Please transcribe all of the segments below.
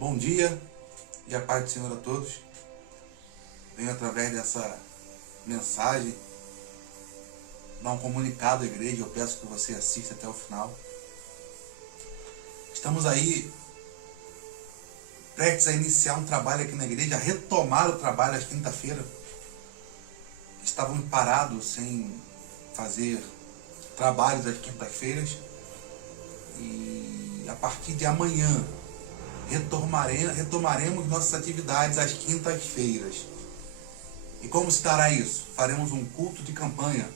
Bom dia e a paz do Senhor a todos. Venho através dessa mensagem dar um comunicado à igreja. Eu peço que você assista até o final. Estamos aí prestes a iniciar um trabalho aqui na igreja, a retomar o trabalho às quinta-feira. Estavam parados sem fazer trabalhos às quintas-feiras e a partir de amanhã retomaremos nossas atividades às quintas-feiras. E como se dará isso? Faremos um culto de campanha,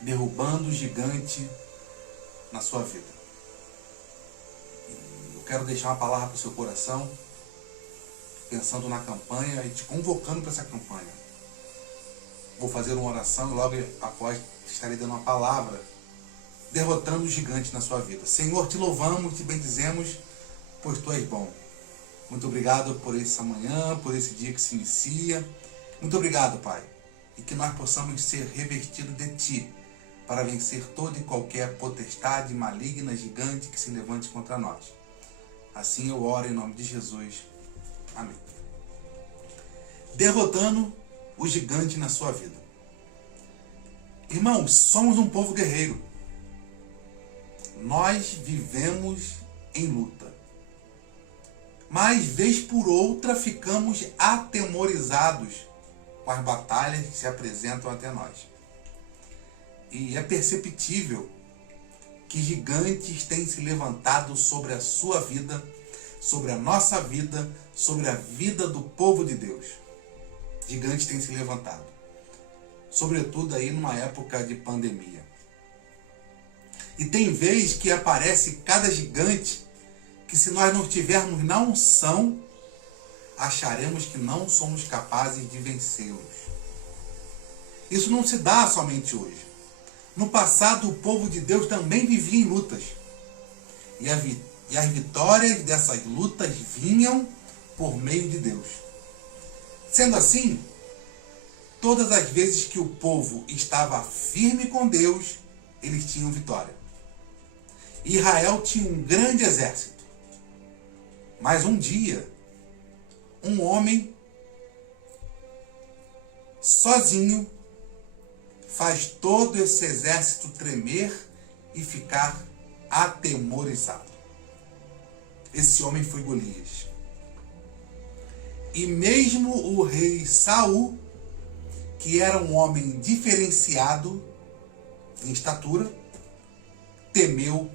derrubando o gigante na sua vida. E eu quero deixar uma palavra para o seu coração, pensando na campanha e te convocando para essa campanha. Vou fazer uma oração e logo após estarei dando uma palavra, derrotando o gigante na sua vida. Senhor, te louvamos, te bendizemos, pois tu és bom. Muito obrigado por essa manhã, por esse dia que se inicia. Muito obrigado, Pai. E que nós possamos ser revestidos de Ti, para vencer toda e qualquer potestade maligna, gigante que se levante contra nós. Assim eu oro em nome de Jesus. Amém. Derrotando o gigante na sua vida. Irmãos, somos um povo guerreiro. Nós vivemos em luta. Mas, vez por outra, ficamos atemorizados com as batalhas que se apresentam até nós. E é perceptível que gigantes têm se levantado sobre a sua vida, sobre a nossa vida, sobre a vida do povo de Deus. Gigantes têm se levantado. Sobretudo aí numa época de pandemia. E tem vez que aparece cada gigante que, se nós não tivermos na unção, acharemos que não somos capazes de vencê-los. Isso não se dá somente hoje. No passado, o povo de Deus também vivia em lutas. E as vitórias dessas lutas vinham por meio de Deus. Sendo assim, todas as vezes que o povo estava firme com Deus, eles tinham vitória. Israel tinha um grande exército. Mas um dia, um homem sozinho faz todo esse exército tremer e ficar atemorizado. Esse homem foi Golias. E mesmo o rei Saul, que era um homem diferenciado em estatura, temeu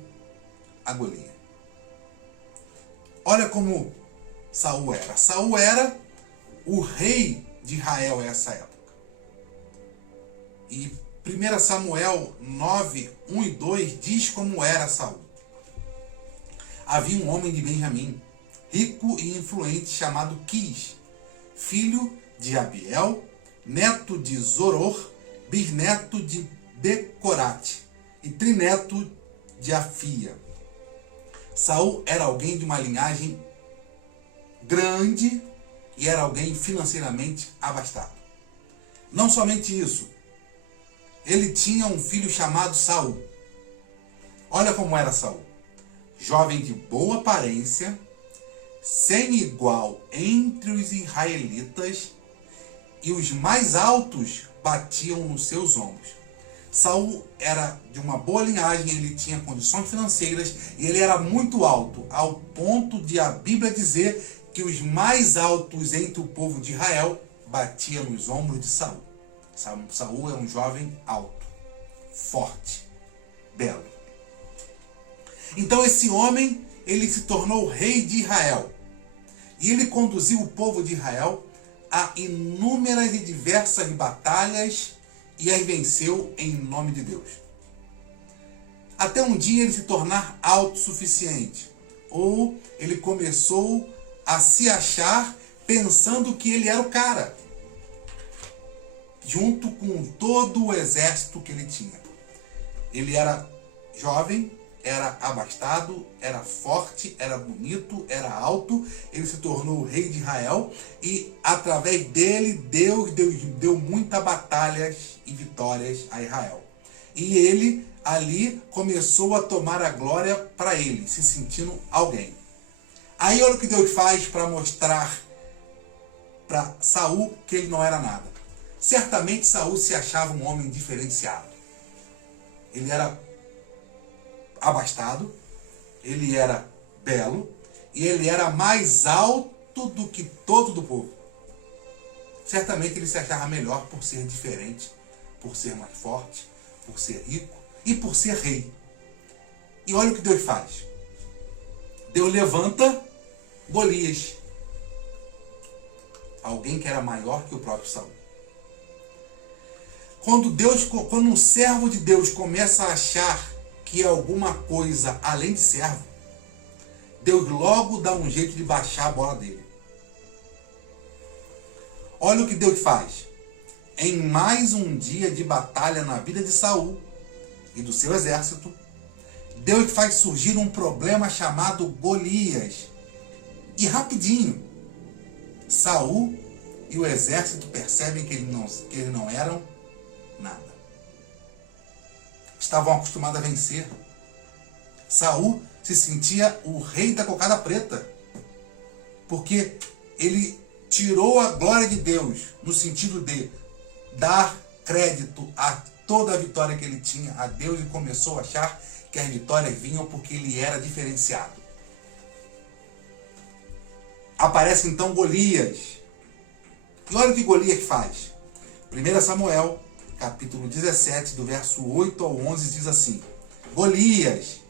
a Golias. Olha como Saul era. Saul era o rei de Israel nessa época. E 1 Samuel 9, 1 e 2 diz como era Saul. Havia um homem de Benjamim, rico e influente, chamado Quis, filho de Abiel, neto de Zoror, bisneto de Becorate e trineto de Afia. Saul era alguém de uma linhagem grande e era alguém financeiramente abastado. Não somente isso, ele tinha um filho chamado Saul. Olha como era Saul. Jovem de boa aparência, sem igual entre os israelitas, e os mais altos batiam nos seus ombros. Saul era de uma boa linhagem, ele tinha condições financeiras e ele era muito alto, ao ponto de a Bíblia dizer que os mais altos entre o povo de Israel batiam nos ombros de Saul. Saul era um jovem alto, forte, belo. Então esse homem, ele se tornou rei de Israel. E ele conduziu o povo de Israel a inúmeras e diversas batalhas e as venceu em nome de Deus. Até um dia ele se tornar autossuficiente. Ou ele começou a se achar pensando que ele era o cara. Junto com todo o exército que ele tinha. Ele era jovem, era abastado, era forte, era bonito, era alto. Ele se tornou o rei de Israel e através dele Deus deu muitas batalhas e vitórias a Israel. E ele ali começou a tomar a glória para ele, se sentindo alguém. Aí olha o que Deus faz para mostrar para Saul que ele não era nada. Certamente Saul se achava um homem diferenciado. Ele era abastado, ele era belo e ele era mais alto do que todo do povo. Certamente ele se achava melhor por ser diferente, por ser mais forte, por ser rico e por ser rei. E olha o que Deus faz. Deus levanta Golias, alguém que era maior que o próprio Saul. Quando um servo de Deus começa a achar que é alguma coisa além de servo, Deus logo dá um jeito de baixar a bola dele. Olha o que Deus faz. Em mais um dia de batalha na vida de Saul e do seu exército, Deus faz surgir um problema chamado Golias. E rapidinho, Saul e o exército percebem que eles não eram nada. Estavam acostumados a vencer. Saul se sentia o rei da cocada preta, porque ele tirou a glória de Deus, no sentido de dar crédito a toda a vitória que ele tinha a Deus, e começou a achar que as vitórias vinham porque ele era diferenciado. Aparece então Golias. E olha o que Golias faz. 1 Samuel, capítulo 17, do verso 8 ao 11, diz assim: Golias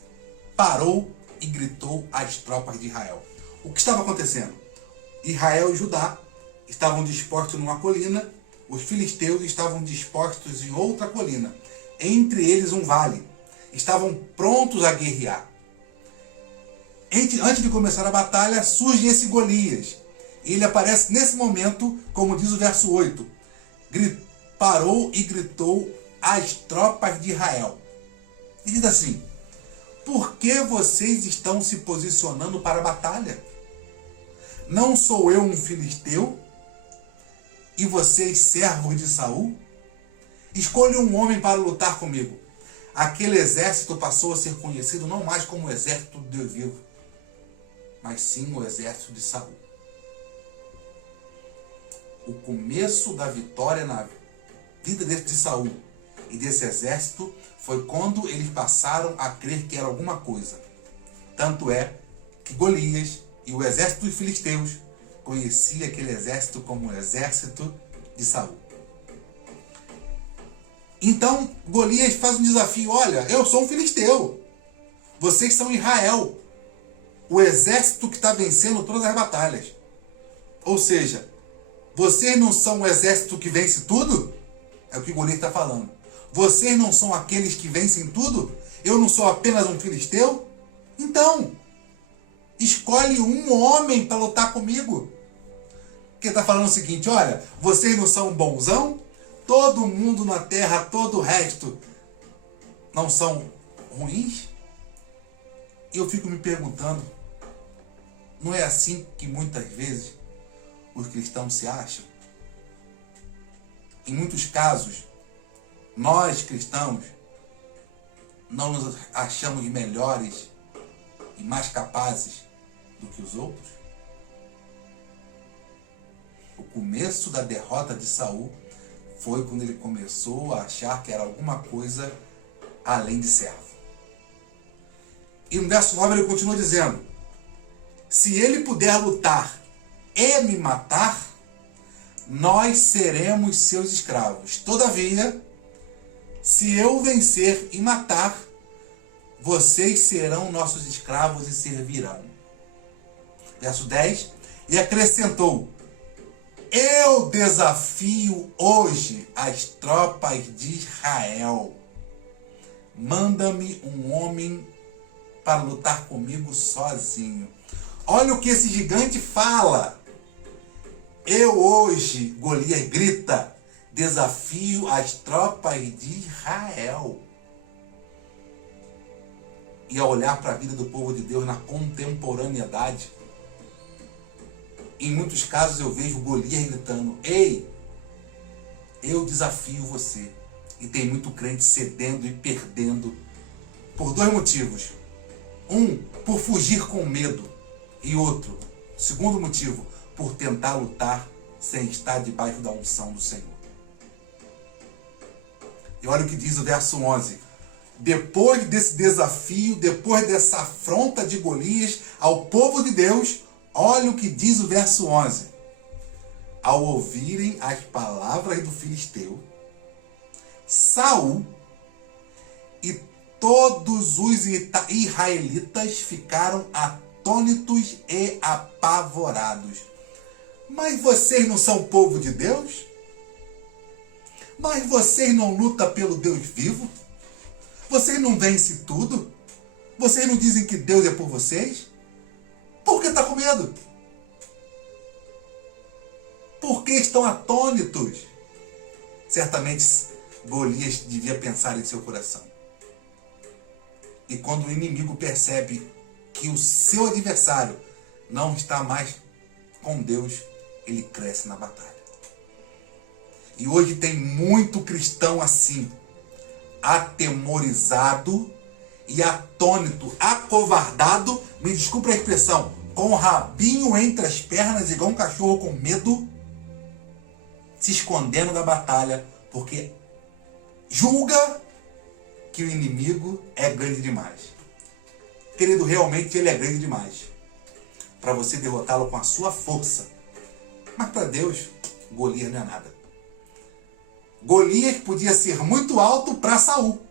parou e gritou às tropas de Israel. O que estava acontecendo? Israel e Judá estavam dispostos numa colina, os filisteus estavam dispostos em outra colina, entre eles um vale. Estavam prontos a guerrear. Antes de começar a batalha, surge esse Golias. Ele aparece nesse momento, como diz o verso 8. Parou e gritou às tropas de Israel. E diz assim: por que vocês estão se posicionando para a batalha? Não sou eu um filisteu? E vocês servos de Saul? Escolha um homem para lutar comigo. Aquele exército passou a ser conhecido não mais como o exército de Deus vivo, mas sim o exército de Saul. O começo da vitória na vida de Saul e desse exército foi quando eles passaram a crer que era alguma coisa. Tanto é que Golias e o exército dos filisteus conhecia aquele exército como o exército de Saul. Então Golias faz um desafio: olha, eu sou um filisteu, vocês são Israel, o exército que está vencendo todas as batalhas. Ou seja, vocês não são o exército que vence tudo? É o que Golias está falando. Vocês não são aqueles que vencem tudo? Eu não sou apenas um filisteu? Então, escolhe um homem para lutar comigo. Porque está falando o seguinte: olha, vocês não são bonzão? Todo mundo na terra, todo o resto, não são ruins? E eu fico me perguntando, não é assim que muitas vezes os cristãos se acham? Em muitos casos, nós cristãos não nos achamos melhores e mais capazes do que os outros? O começo da derrota de Saul foi quando ele começou a achar que era alguma coisa além de servo. E no verso 9 ele continua dizendo: se ele puder lutar e me matar, nós seremos seus escravos. Todavia, se eu vencer e matar, vocês serão nossos escravos e servirão. Verso 10, e acrescentou: eu desafio hoje as tropas de Israel. Manda-me um homem para lutar comigo sozinho. Olha o que esse gigante fala. Eu hoje, Golias grita, desafio as tropas de Israel. E ao olhar para a vida do povo de Deus na contemporaneidade, em muitos casos eu vejo Golias gritando: ei, eu desafio você. E tem muito crente cedendo e perdendo por dois motivos. Um, por fugir com medo. E outro, segundo motivo, por tentar lutar sem estar debaixo da unção do Senhor. E olha o que diz o verso 11. Depois desse desafio, depois dessa afronta de Golias ao povo de Deus, olha o que diz o verso 11. Ao ouvirem as palavras do filisteu, Saul e todos os israelitas ficaram atônitos e apavorados. Mas vocês não são povo de Deus? Mas vocês não lutam pelo Deus vivo? Vocês não vencem tudo? Vocês não dizem que Deus é por vocês? Por que está com medo? Por que estão atônitos? Certamente Golias devia pensar em seu coração. E quando o inimigo percebe que o seu adversário não está mais com Deus, ele cresce na batalha. E hoje tem muito cristão assim, atemorizado e atônito, acovardado, me desculpe a expressão, com o rabinho entre as pernas, igual um cachorro com medo, se escondendo da batalha, porque julga que o inimigo é grande demais. Querido, realmente ele é grande demais para você derrotá-lo com a sua força. Mas para Deus, Golias não é nada. Golias podia ser muito alto para Saul.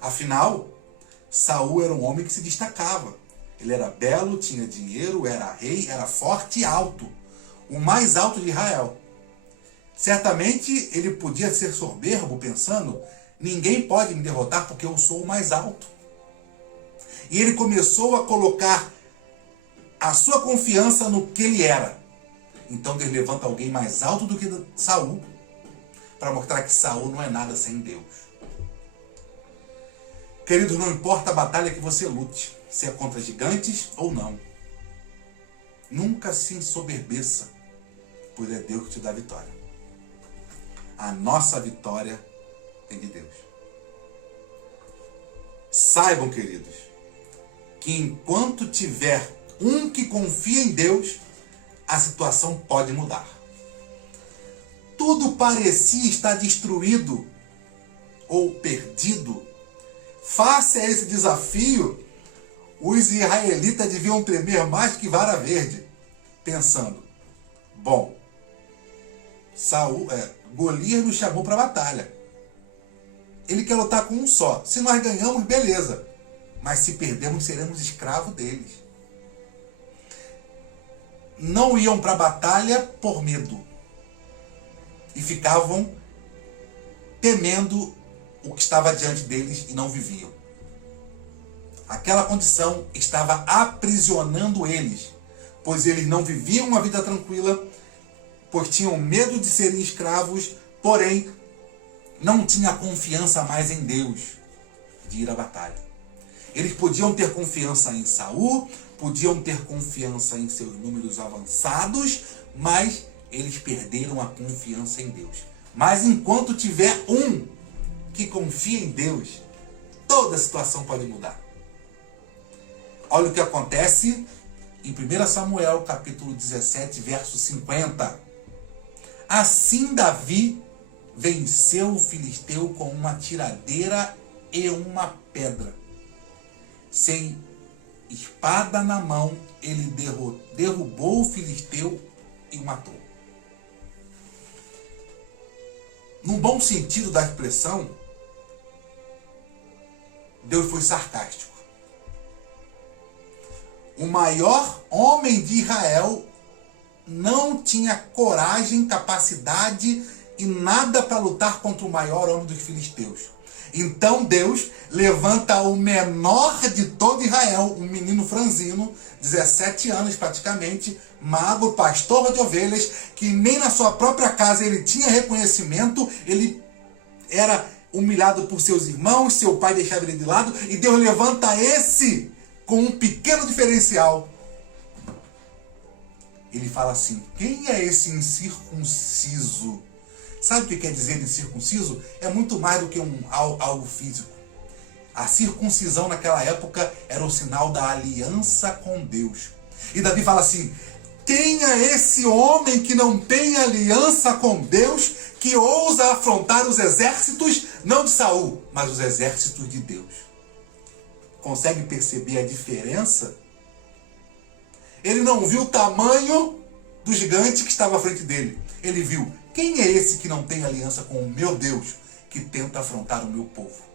Afinal, Saul era um homem que se destacava. Ele era belo, tinha dinheiro, era rei, era forte e alto. O mais alto de Israel. Certamente ele podia ser soberbo, pensando, ninguém pode me derrotar porque eu sou o mais alto. E ele começou a colocar a sua confiança no que ele era. Então Deus levanta alguém mais alto do que Saul, para mostrar que Saul não é nada sem Deus. Queridos, não importa a batalha que você lute, se é contra gigantes ou não. Nunca se ensoberbeça, pois é Deus que te dá a vitória. A nossa vitória é de Deus. Saibam, queridos, que enquanto tiver um que confia em Deus, a situação pode mudar. Tudo parecia estar destruído ou perdido. Face a esse desafio, os israelitas deviam tremer mais que vara verde, pensando, bom, Golias nos chamou para a batalha. Ele quer lutar com um só. Se nós ganhamos, beleza. Mas se perdermos, seremos escravos deles. Não iam para a batalha por medo. E ficavam temendo o que estava diante deles e não viviam. Aquela condição estava aprisionando eles, pois eles não viviam uma vida tranquila, pois tinham medo de serem escravos, porém não tinham confiança mais em Deus de ir à batalha. Eles podiam ter confiança em Saul, podiam ter confiança em seus números avançados, mas eles perderam a confiança em Deus. Mas enquanto tiver um que confia em Deus, toda a situação pode mudar. Olha o que acontece em 1 Samuel, capítulo 17, verso 50. Assim Davi venceu o filisteu com uma tiradeira e uma pedra. Sem espada na mão, ele derrubou o filisteu e o matou. No bom sentido da expressão, Deus foi sarcástico. O maior homem de Israel não tinha coragem, capacidade e nada para lutar contra o maior homem dos filisteus. Então Deus levanta o menor de todo Israel, um menino franzino, 17 anos praticamente, magro, pastor de ovelhas, que nem na sua própria casa ele tinha reconhecimento, ele era humilhado por seus irmãos, seu pai deixava ele de lado, e Deus levanta esse com um pequeno diferencial. Ele fala assim, quem é esse incircunciso? Sabe o que quer dizer incircunciso? É muito mais do que algo físico. A circuncisão naquela época era o sinal da aliança com Deus. E Davi fala assim: quem é esse homem que não tem aliança com Deus, que ousa afrontar os exércitos, não de Saul, mas os exércitos de Deus? Consegue perceber a diferença? Ele não viu o tamanho do gigante que estava à frente dele. Ele viu: quem é esse que não tem aliança com o meu Deus, que tenta afrontar o meu povo?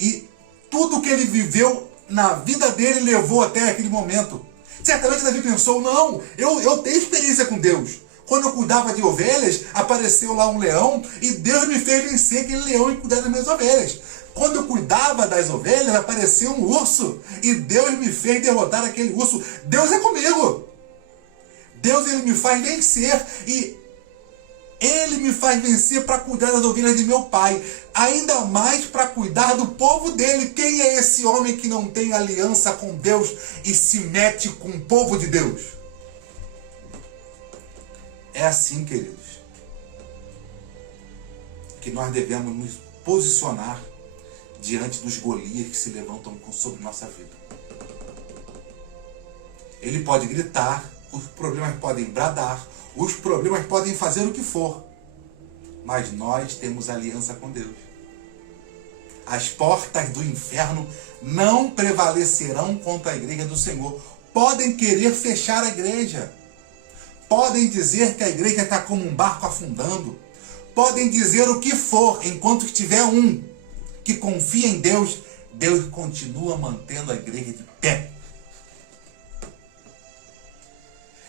E tudo que ele viveu na vida dele levou até aquele momento. Certamente Davi pensou: não, eu tenho experiência com Deus. Quando eu cuidava de ovelhas, apareceu lá um leão e Deus me fez vencer aquele leão e cuidar das minhas ovelhas. Quando eu cuidava das ovelhas, apareceu um urso e Deus me fez derrotar aquele urso. Deus é comigo. Deus, ele me faz vencer e ele me faz vencer para cuidar das ovelhas de meu pai. Ainda mais para cuidar do povo dele. Quem é esse homem que não tem aliança com Deus e se mete com o povo de Deus? É assim, queridos, que nós devemos nos posicionar diante dos Golias que se levantam sobre nossa vida. Ele pode gritar, os problemas podem bradar, os problemas podem fazer o que for, mas nós temos aliança com Deus. As portas do inferno não prevalecerão contra a igreja do Senhor. Podem querer fechar a igreja. Podem dizer que a igreja está como um barco afundando. Podem dizer o que for, enquanto tiver um que confia em Deus, Deus continua mantendo a igreja de pé.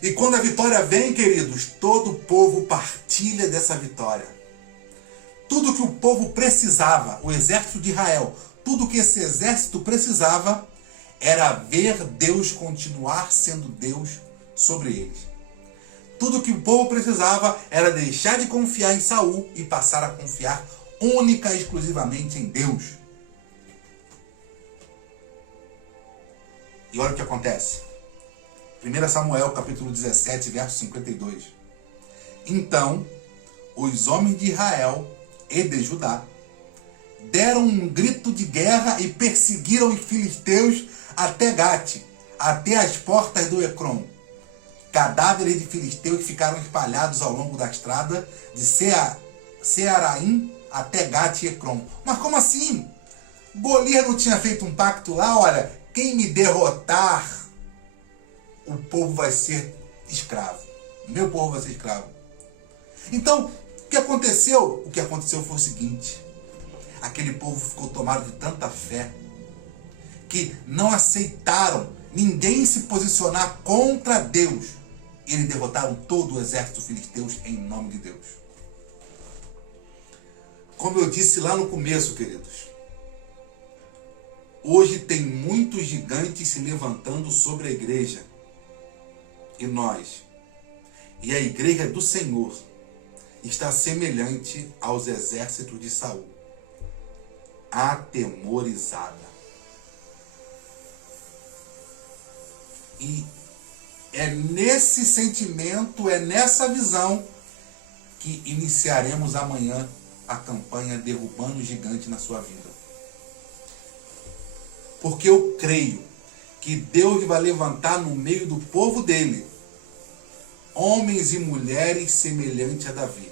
E quando a vitória vem, queridos, todo o povo partilha dessa vitória. Tudo que o povo precisava, o exército de Israel, tudo que esse exército precisava era ver Deus continuar sendo Deus sobre eles. Tudo que o povo precisava era deixar de confiar em Saul e passar a confiar única e exclusivamente em Deus. E olha o que acontece. 1 Samuel, capítulo 17, verso 52. Então, os homens de Israel e de Judá deram um grito de guerra e perseguiram os filisteus até Gate, até as portas do Ecrom. Cadáveres de filisteus ficaram espalhados ao longo da estrada de Searaim até Gate e Ecrom. Mas como assim? Golias não tinha feito um pacto lá? Olha, quem me derrotar, o povo vai ser escravo. Meu povo vai ser escravo. Então, o que aconteceu? O que aconteceu foi o seguinte: aquele povo ficou tomado de tanta fé que não aceitaram ninguém se posicionar contra Deus. Eles derrotaram todo o exército filisteu em nome de Deus. Como eu disse lá no começo, queridos, hoje tem muitos gigantes se levantando sobre a igreja. E nós, e a igreja do Senhor, está semelhante aos exércitos de Saul, atemorizada. E é nesse sentimento, é nessa visão que iniciaremos amanhã a campanha Derrubando o Gigante na sua vida. Porque eu creio que Deus vai levantar no meio do povo dele homens e mulheres semelhantes a Davi.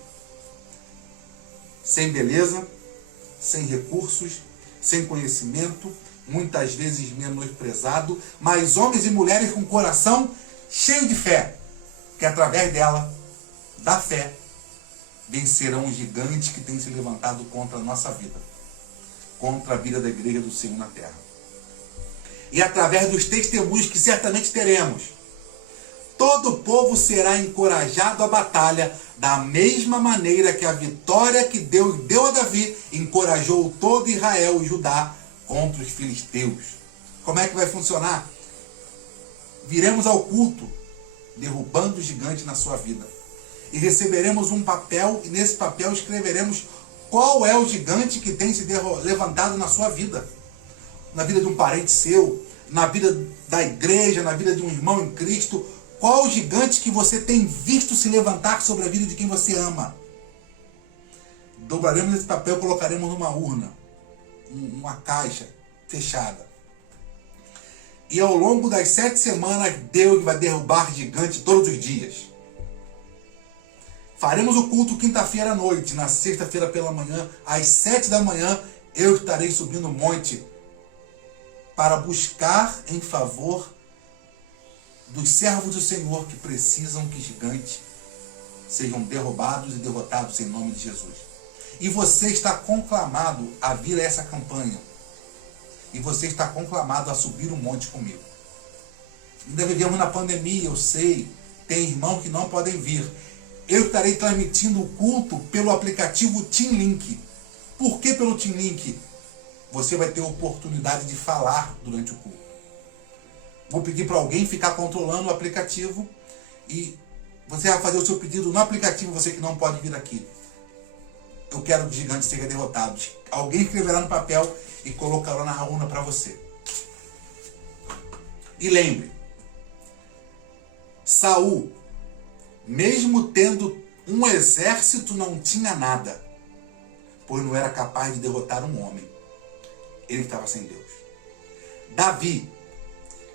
Sem beleza, sem recursos, sem conhecimento, muitas vezes menosprezado, mas homens e mulheres com coração cheio de fé, que através dela, da fé, vencerão os gigantes que têm se levantado contra a nossa vida, contra a vida da igreja do Senhor na terra. E através dos testemunhos que certamente teremos, todo o povo será encorajado à batalha, da mesma maneira que a vitória que Deus deu a Davi encorajou todo Israel e Judá contra os filisteus. Como é que vai funcionar? Viremos ao culto, derrubando o gigante na sua vida. E receberemos um papel, e nesse papel escreveremos qual é o gigante que tem se levantado na sua vida. Na vida de um parente seu, na vida da igreja, na vida de um irmão em Cristo. Qual o gigante que você tem visto se levantar sobre a vida de quem você ama? Dobraremos esse papel e colocaremos numa urna. uma caixa fechada. E ao longo das 7 semanas, Deus vai derrubar gigante todos os dias. Faremos o culto quinta-feira à noite. Na sexta-feira pela manhã, às 7 da manhã, eu estarei subindo o monte para buscar em favor dos servos do Senhor que precisam que gigantes sejam derrubados e derrotados em nome de Jesus. E você está conclamado a vir a essa campanha. E você está conclamado a subir o monte comigo. Ainda vivemos na pandemia, eu sei. Tem irmãos que não podem vir. Eu estarei transmitindo o culto pelo aplicativo Team Link. Por que pelo Team Link? Você vai ter a oportunidade de falar durante o culto. Vou pedir para alguém ficar controlando o aplicativo e você vai fazer o seu pedido no aplicativo, você que não pode vir aqui. Eu quero que o gigante seja derrotado. Alguém escreverá no papel e colocará na urna para você. E lembre, Saul, mesmo tendo um exército, não tinha nada, pois não era capaz de derrotar um homem. Ele estava sem Deus. Davi,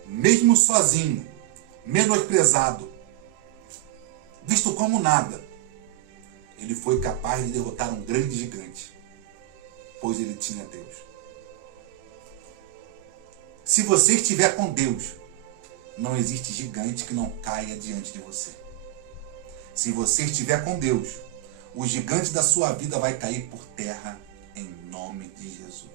mesmo sozinho, menosprezado, visto como nada, ele foi capaz de derrotar um grande gigante, pois ele tinha Deus. Se você estiver com Deus, não existe gigante que não caia diante de você. Se você estiver com Deus, o gigante da sua vida vai cair por terra em nome de Jesus.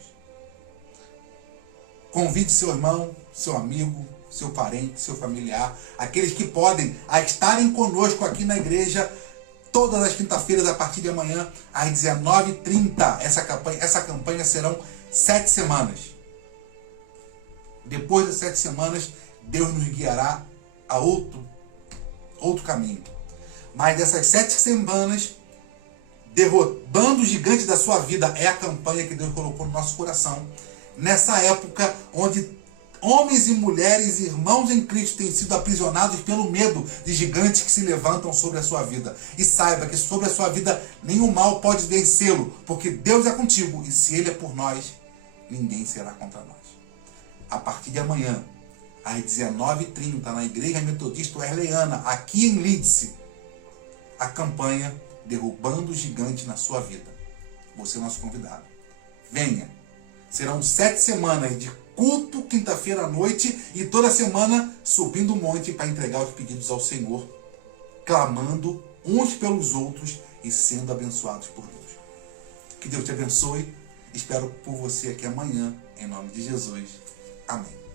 Convide seu irmão, seu amigo, seu parente, seu familiar, aqueles que podem a estarem conosco aqui na igreja todas as quinta-feiras a partir de amanhã às 19h30. Essa campanha serão 7 semanas. Depois das 7 semanas, Deus nos guiará a outro caminho. Mas dessas 7 semanas, derrotando o gigante da sua vida, é a campanha que Deus colocou no nosso coração. Nessa época onde homens e mulheres, irmãos em Cristo, têm sido aprisionados pelo medo de gigantes que se levantam sobre a sua vida. E saiba que sobre a sua vida nenhum mal pode vencê-lo, porque Deus é contigo e se Ele é por nós, ninguém será contra nós. A partir de amanhã, às 19h30, na Igreja Metodista Wesleyana, aqui em Leeds, a campanha Derrubando o Gigante na Sua Vida. Você é nosso convidado. Venha. Serão 7 semanas de culto, quinta-feira à noite, e toda semana subindo o monte para entregar os pedidos ao Senhor, clamando uns pelos outros e sendo abençoados por Deus. Que Deus te abençoe. Espero por você aqui amanhã, em nome de Jesus. Amém.